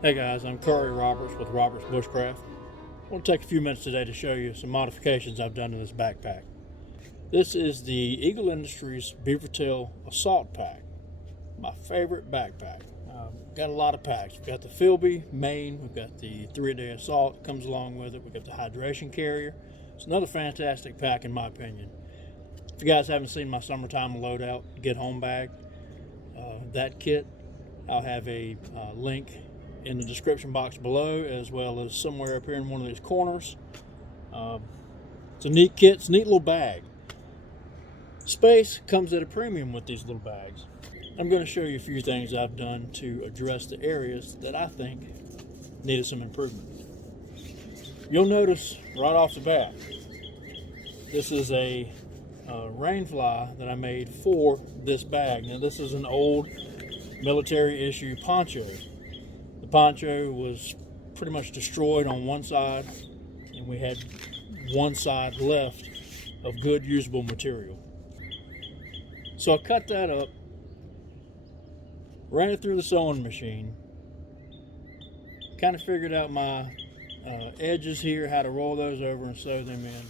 Hey guys, I'm Corey Roberts with Roberts Bushcraft. I want to take a few minutes today to show you some modifications I've done to this backpack. This is the Eagle Industries Beavertail Assault pack. My favorite backpack. Got a lot of packs. We've got the Philby main, we've got the 3-a-day Assault that comes along with it, we've got the hydration carrier. It's another fantastic pack in my opinion. If you guys haven't seen my summertime loadout get home bag, that kit, I'll have a link in the description box below, as well as somewhere up here in one of these corners. It's a neat kit, it's a neat little bag. Space comes at a premium with these little bags. I'm going to show you a few things I've done to address the areas that I think needed some improvement. You'll notice right off the bat, this is a rain fly that I made for this bag. Now this is an old military issue poncho. The poncho was pretty much destroyed on one side, and we had one side left of good usable material. So I cut that up, ran it through the sewing machine, kind of figured out my edges here, how to roll those over and sew them in.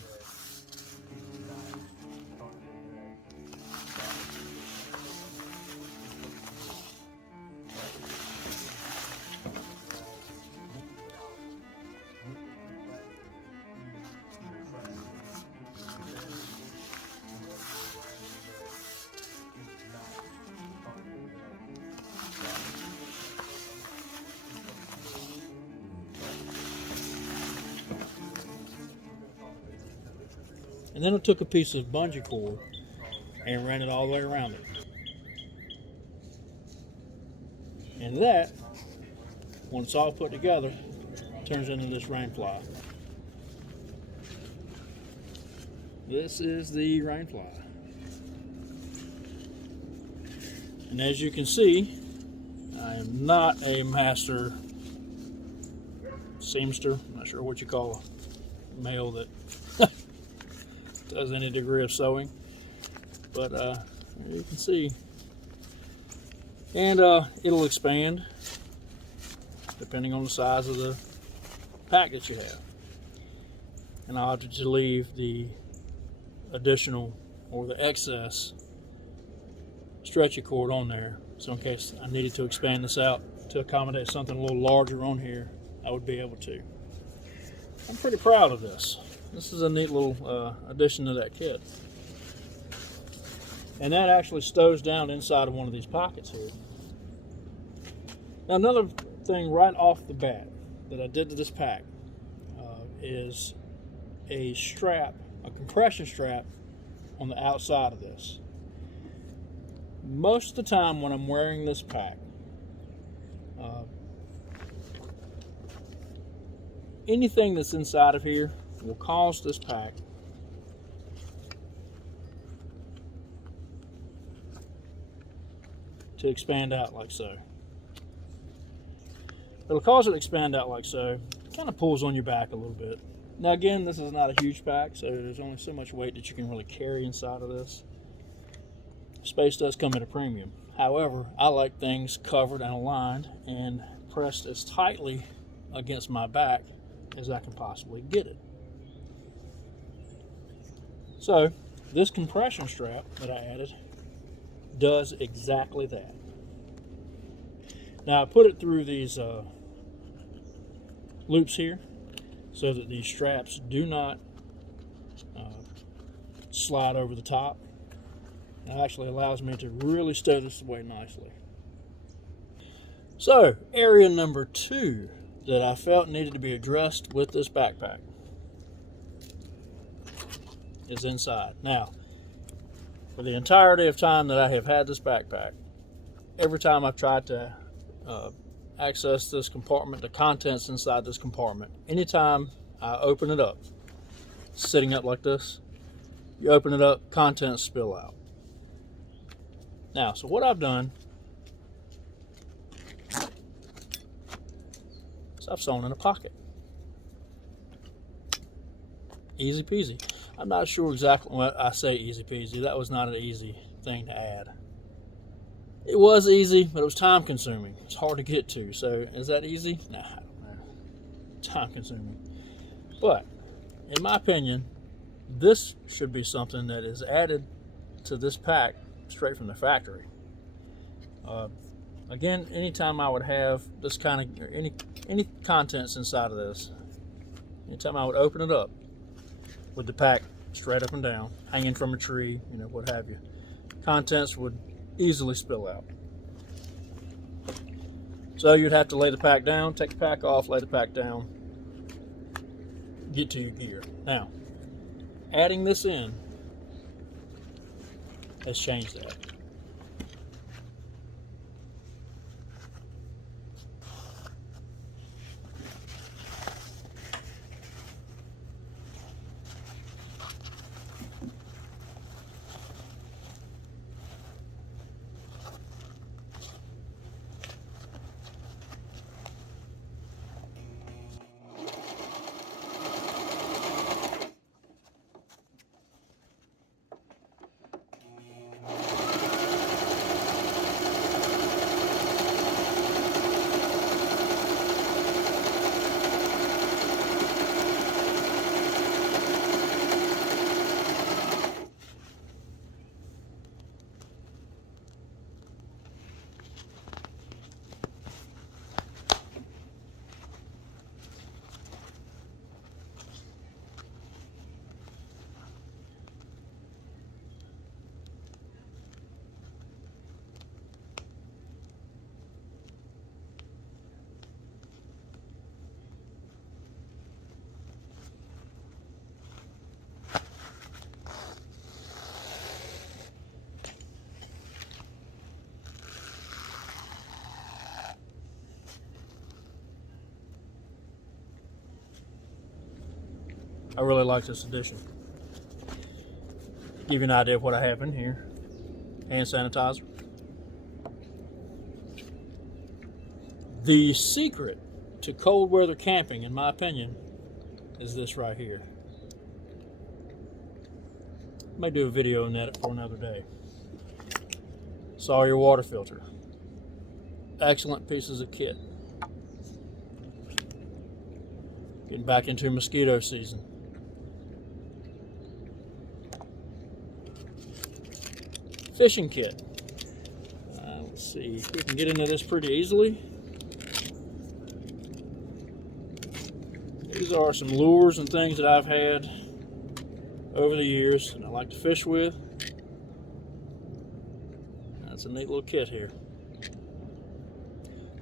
And then I took a piece of bungee cord and ran it all the way around it. And that, when it's all put together, turns into this rain fly. This is the rain fly. And as you can see, I am not a master seamster. I'm not sure what you call a male that does any degree of sewing, but you can see, and it'll expand depending on the size of the pack that you have. And I'll have to leave the additional or the excess stretchy cord on there, so in case I needed to expand this out to accommodate something a little larger on here, I would be able to. I'm pretty proud of this. This is a neat little addition to that kit. And that actually stows down inside of one of these pockets here. Now another thing right off the bat that I did to this pack is a strap, a compression strap on the outside of this. Most of the time when I'm wearing this pack, anything that's inside of here will cause this pack to expand out like so. It'll cause it to expand out like so. It kind of pulls on your back a little bit. Now again, this is not a huge pack, so there's only so much weight that you can really carry inside of this. Space does come at a premium. However, I like things covered and aligned and pressed as tightly against my back as I can possibly get it. So this compression strap that I added does exactly that. Now I put it through these loops here so that these straps do not slide over the top. It actually allows me to really stow this away nicely. So, area number 2 that I felt needed to be addressed with this backpack is inside. Now, for the entirety of time that I have had this backpack, every time I've tried to access this compartment, the contents inside this compartment, anytime I open it up, sitting up like this, you open it up, contents spill out. Now, so what I've done is I've sewn in a pocket. Easy peasy. I'm not sure exactly what I say easy peasy. That was not an easy thing to add. It was easy, but it was time consuming. It's hard to get to. So is that easy? Nah, I don't know. Time consuming. But in my opinion, this should be something that is added to this pack straight from the factory. Again, anytime I would have this kind of any contents inside of this, anytime I would open it up with the pack straight up and down, hanging from a tree, you know, what have you, contents would easily spill out. So you'd have to lay the pack down, take the pack off, lay the pack down, get to your gear. Now, adding this in has changed that. I really like this addition. Give you an idea of what I have in here. Hand sanitizer. The secret to cold weather camping, in my opinion, is this right here. I may do a video on that for another day. Sawyer water filter. Excellent pieces of kit. Getting back into mosquito season. Fishing kit. Let's see, we can get into this pretty easily. These are some lures and things that I've had over the years and I like to fish with. That's a neat little kit here.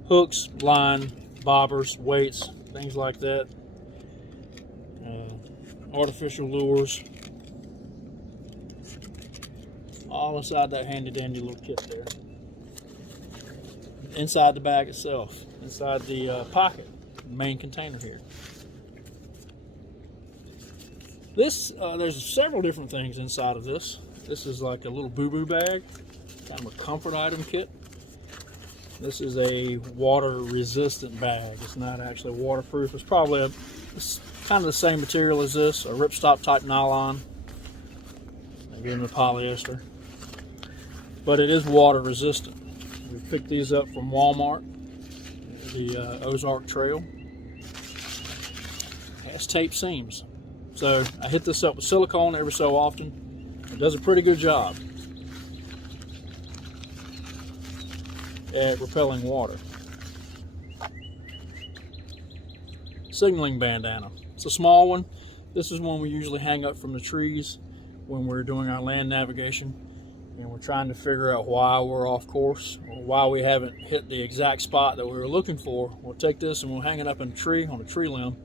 Hooks, line, bobbers, weights, things like that. Artificial lures. All inside that handy dandy little kit there. Inside the bag itself, inside the pocket, main container here. This, there's several different things inside of this. This is like a little boo-boo bag, kind of a comfort item kit. This is a water resistant bag. It's not actually waterproof. It's probably it's kind of the same material as this, a ripstop type nylon, maybe in the polyester. But it is water resistant. We picked these up from Walmart, the Ozark Trail. It has tape seams. So I hit this up with silicone every so often. It does a pretty good job at repelling water. Signaling bandana. It's a small one. This is one we usually hang up from the trees when we're doing our land navigation and we're trying to figure out why we're off course or why we haven't hit the exact spot that we were looking for. We'll take this and we'll hang it up in a tree, on a tree limb,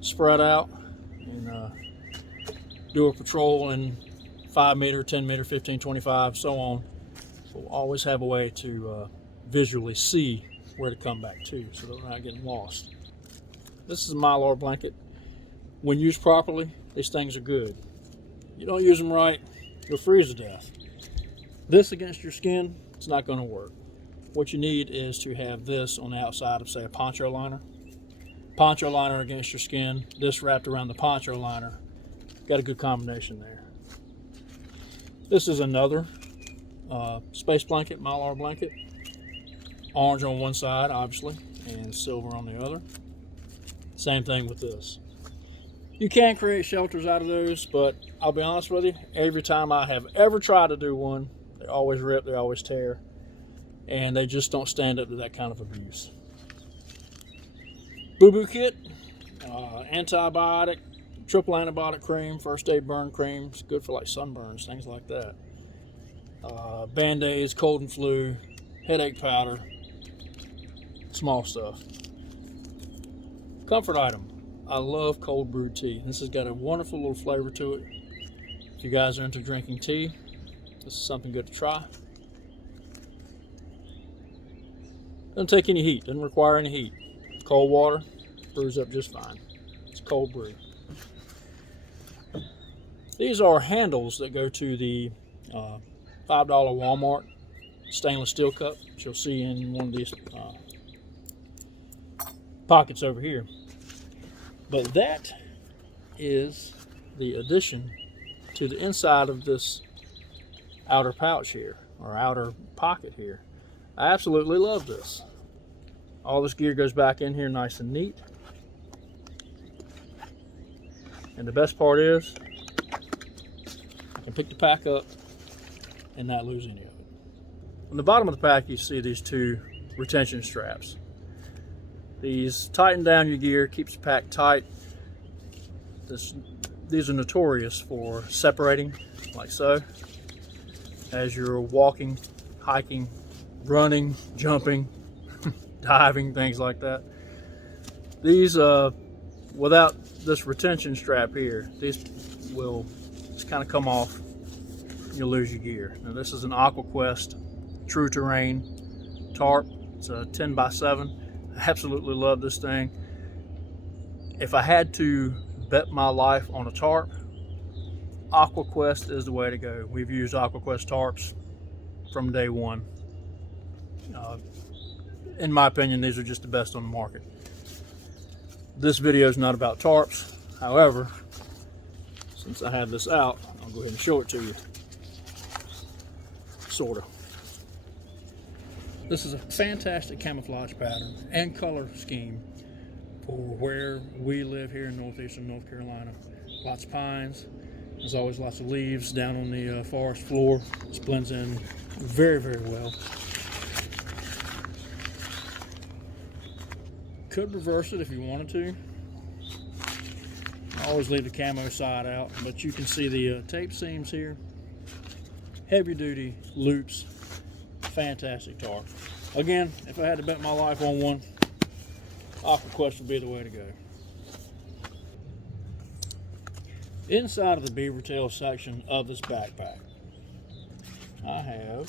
spread out, and do a patrol in 5 meter, 10 meter, 15, 25, so on. We'll always have a way to visually see where to come back to so that we're not getting lost. This is a Mylar blanket. When used properly, these things are good. You don't use them right, you'll freeze to death. This against your skin, it's not going to work. What you need is to have this on the outside of, say, a poncho liner. Poncho liner against your skin, this wrapped around the poncho liner. Got a good combination there. This is another space blanket, Mylar blanket. Orange on one side, obviously, and silver on the other. Same thing with this. You can create shelters out of those, but I'll be honest with you, every time I have ever tried to do one, they always rip, they always tear, and they just don't stand up to that kind of abuse. Boo-boo kit, antibiotic, triple antibiotic cream, first aid burn cream. It's good for like sunburns, things like that. Band-aids, cold and flu, headache powder, small stuff. Comfort item. I love cold brewed tea. This has got a wonderful little flavor to it. If you guys are into drinking tea, this is something good to try. Doesn't take any heat, doesn't require any heat. Cold water, brews up just fine. It's cold brew. These are handles that go to the $5 Walmart stainless steel cup, which you'll see in one of these pockets over here. But that is the addition to the inside of this outer pouch here, or outer pocket here. I absolutely love this. All this gear goes back in here nice and neat. And the best part is, I can pick the pack up and not lose any of it. On the bottom of the pack, you see these two retention straps. These tighten down your gear, keeps the pack tight. These are notorious for separating, like so, as you're walking, hiking, running, jumping, diving, things like that. These, without this retention strap here, these will just kind of come off. You'll lose your gear. Now this is an AquaQuest True Terrain tarp. It's a 10x7. I absolutely love this thing. If I had to bet my life on a tarp, AquaQuest is the way to go. We've used AquaQuest tarps from day one. In my opinion, these are just the best on the market. This video is not about tarps. However, since I have this out, I'll go ahead and show it to you. Sorta. This is a fantastic camouflage pattern and color scheme for where we live here in northeastern North Carolina. Lots of pines. There's always lots of leaves down on the forest floor. This blends in very, very well. Could reverse it if you wanted to. I always leave the camo side out, but you can see the tape seams here. Heavy duty loops. Fantastic tarp. Again, if I had to bet my life on one, AquaQuest would be the way to go. Inside of the beaver tail section of this backpack, I have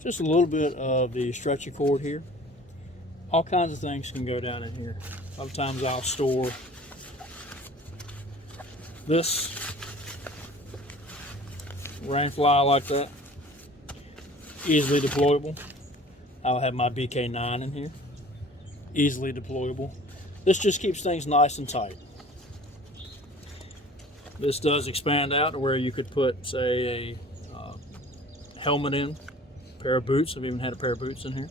just a little bit of the stretchy cord here. All kinds of things can go down in here. A lot of times I'll store this rain fly like that, easily deployable. I'll have my BK9 in here, easily deployable. This just keeps things nice and tight. This does expand out to where you could put, say, a helmet in, pair of boots. I've even had a pair of boots in here.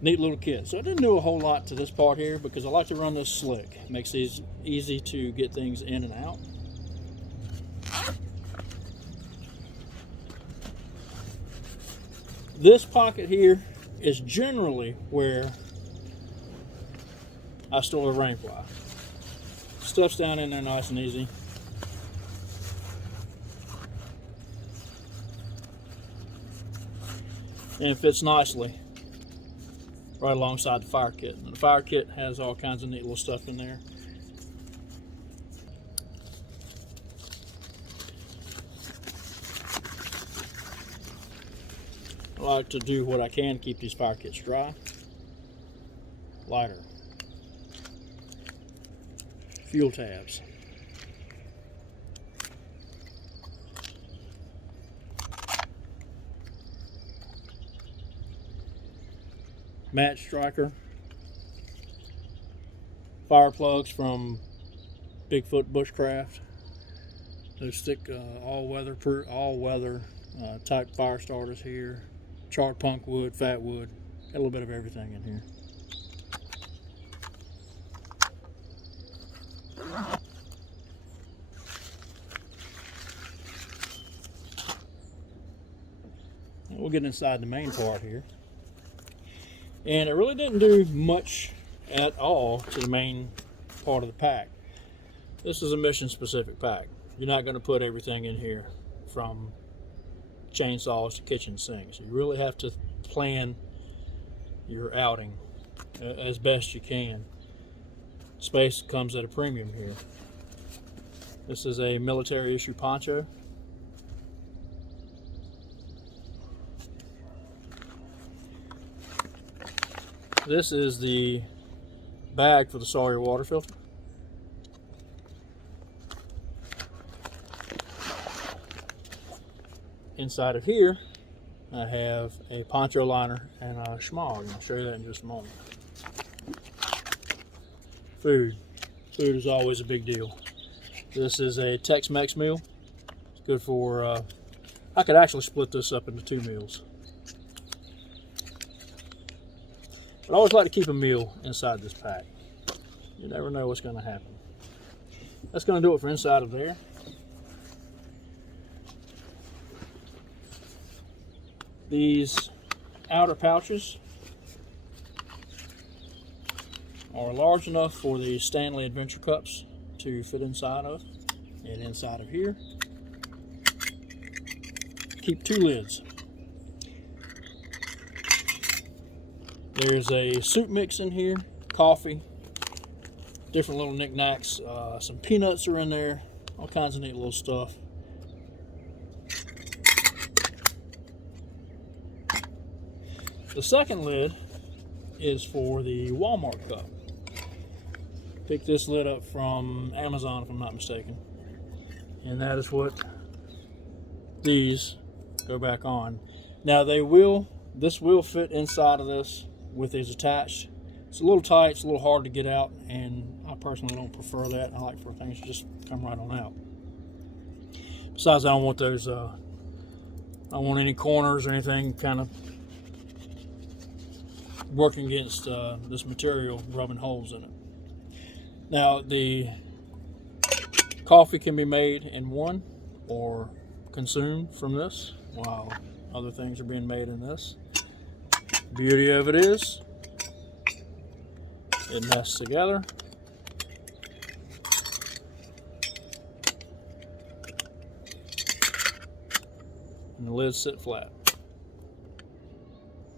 Neat little kit. So I didn't do a whole lot to this part here because I like to run this slick. It makes these easy to get things in and out. This pocket here is generally where I store the rain fly. Stuff's down in there nice and easy. And it fits nicely right alongside the fire kit. And the fire kit has all kinds of neat little stuff in there. I like to do what I can to keep these fire kits dry. Lighter. Fuel tabs. Match striker. Fire plugs from Bigfoot Bushcraft. Those stick all weather type fire starters here. Charred punk wood, fat wood, got a little bit of everything in here. We'll get inside the main part here. And it really didn't do much at all to the main part of the pack. This is a mission specific pack. You're not going to put everything in here from chainsaws to kitchen sinks. You really have to plan your outing as best you can. Space comes at a premium here. This is a military issue poncho. This is the bag for the Sawyer water filter. Inside of here, I have a poncho liner and a schmog. I'll show you that in just a moment. Food. Food is always a big deal. This is a Tex-Mex meal. It's good for, I could actually split this up into 2 meals. But I always like to keep a meal inside this pack. You never know what's going to happen. That's going to do it for inside of there. These outer pouches are large enough for the Stanley Adventure Cups to fit inside of. And inside of here, keep 2 lids. There's a soup mix in here, coffee, different little knickknacks, some peanuts are in there, all kinds of neat little stuff. The second lid is for the Walmart cup. Picked this lid up from Amazon if I'm not mistaken. And that is what these go back on. Now this will fit inside of this with these attached. It's a little tight, it's a little hard to get out, and I personally don't prefer that. I like for things to just come right on out. Besides, I don't want those, I don't want any corners or anything kind of working against this material, rubbing holes in it. Now, the coffee can be made in one or consumed from this while other things are being made in this. Beauty of it is it nests together. And the lids sit flat.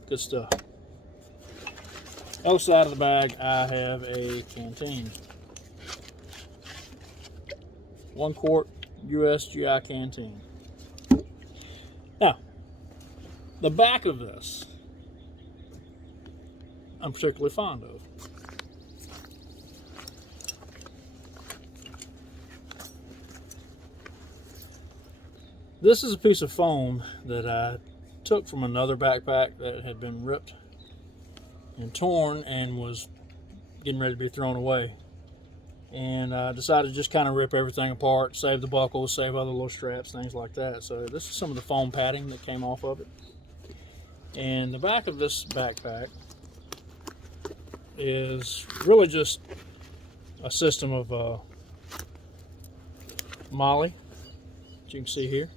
Good stuff. Other side of the bag, I have a canteen. 1 quart USGI canteen. Now, the back of this, I'm particularly fond of. This is a piece of foam that I took from another backpack that had been ripped and torn and was getting ready to be thrown away. and I decided to just kind of rip everything apart, save the buckles, save other little straps, things like that. So this is some of the foam padding that came off of it. And the back of this backpack is really just a system of molly, as you can see here.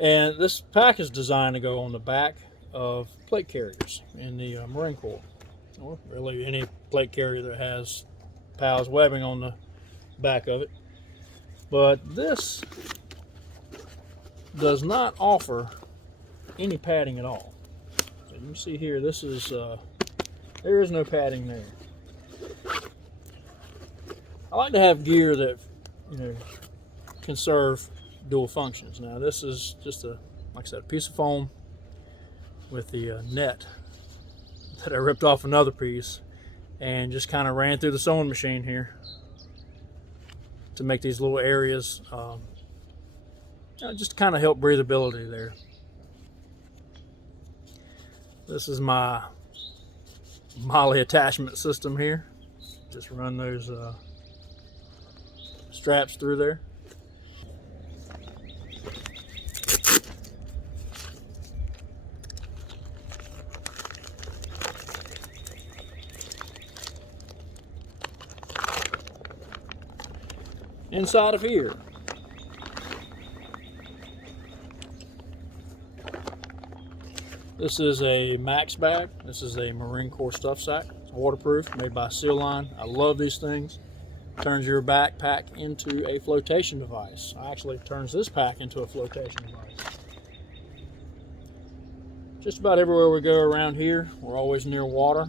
And this pack is designed to go on the back of plate carriers in the Marine Corps, or really any plate carrier that has PALS webbing on the back of it. But this does not offer any padding at all. So you can see here, this is there is no padding there. I like to have gear that, you know, can serve dual functions. Now this is just a, like I said, a piece of foam with the net that I ripped off another piece and just kind of ran through the sewing machine here to make these little areas, just to kind of help breathability there. This is my molly attachment system here. Just run those straps through there. Inside of here, this is a Max bag. This is a Marine Corps stuff sack. It's waterproof, made by Seal Line. I love these things. Turns your backpack into a flotation device. Actually, turns this pack into a flotation device. Just about everywhere we go around here, we're always near water,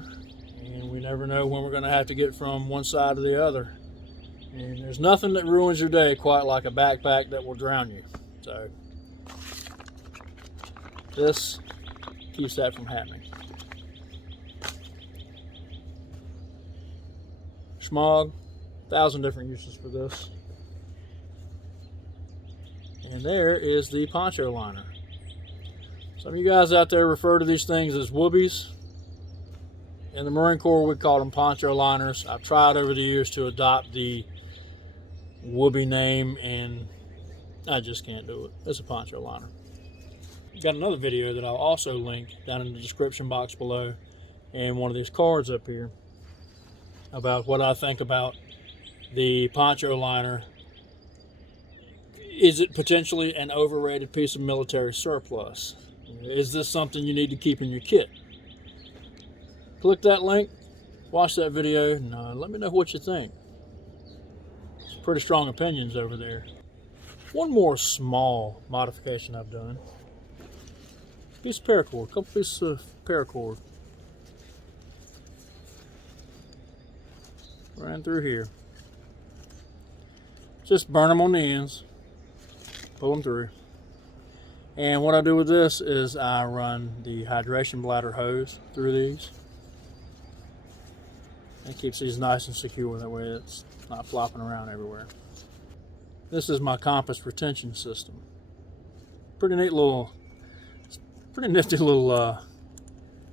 and we never know when we're going to have to get from one side to the other. And there's nothing that ruins your day quite like a backpack that will drown you. So this keeps that from happening. Schmog, 1,000 different uses for this. And there is the poncho liner. Some of you guys out there refer to these things as whoobies. In the Marine Corps, we call them poncho liners. I've tried over the years to adopt the whoopee name, and I just can't do it. It's a poncho liner. Got another video that I'll also link down in the description box below, and one of these cards up here, about what I think about the poncho liner. Is it potentially an overrated piece of military surplus? Is this something you need to keep in your kit? Click that link, watch that video, and let me know what you think. Pretty strong opinions over there. One more small modification I've done. Piece of paracord, couple pieces of paracord. Ran through here. Just burn them on the ends, pull them through. And what I do with this is I run the hydration bladder hose through these. It keeps these nice and secure, that way it's not flopping around everywhere. This is my compass retention system. Pretty nifty little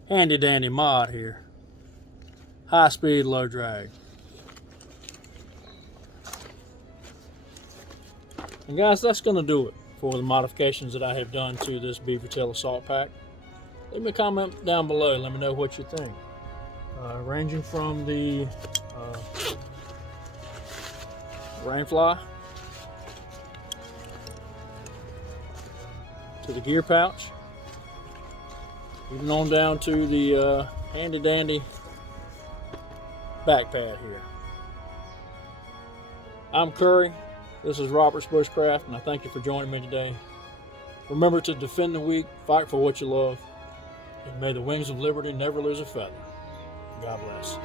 handy dandy mod here. High speed, low drag. And guys, that's going to do it for the modifications that I have done to this Beavertail Assault pack. Leave me a comment down below, let me know what you think. Ranging from the rainfly to the gear pouch, even on down to the handy dandy back pad here. I'm Curry, this is Robert's Bushcraft, and I thank you for joining me today. Remember to defend the weak, fight for what you love, and may the wings of liberty never lose a feather. God bless.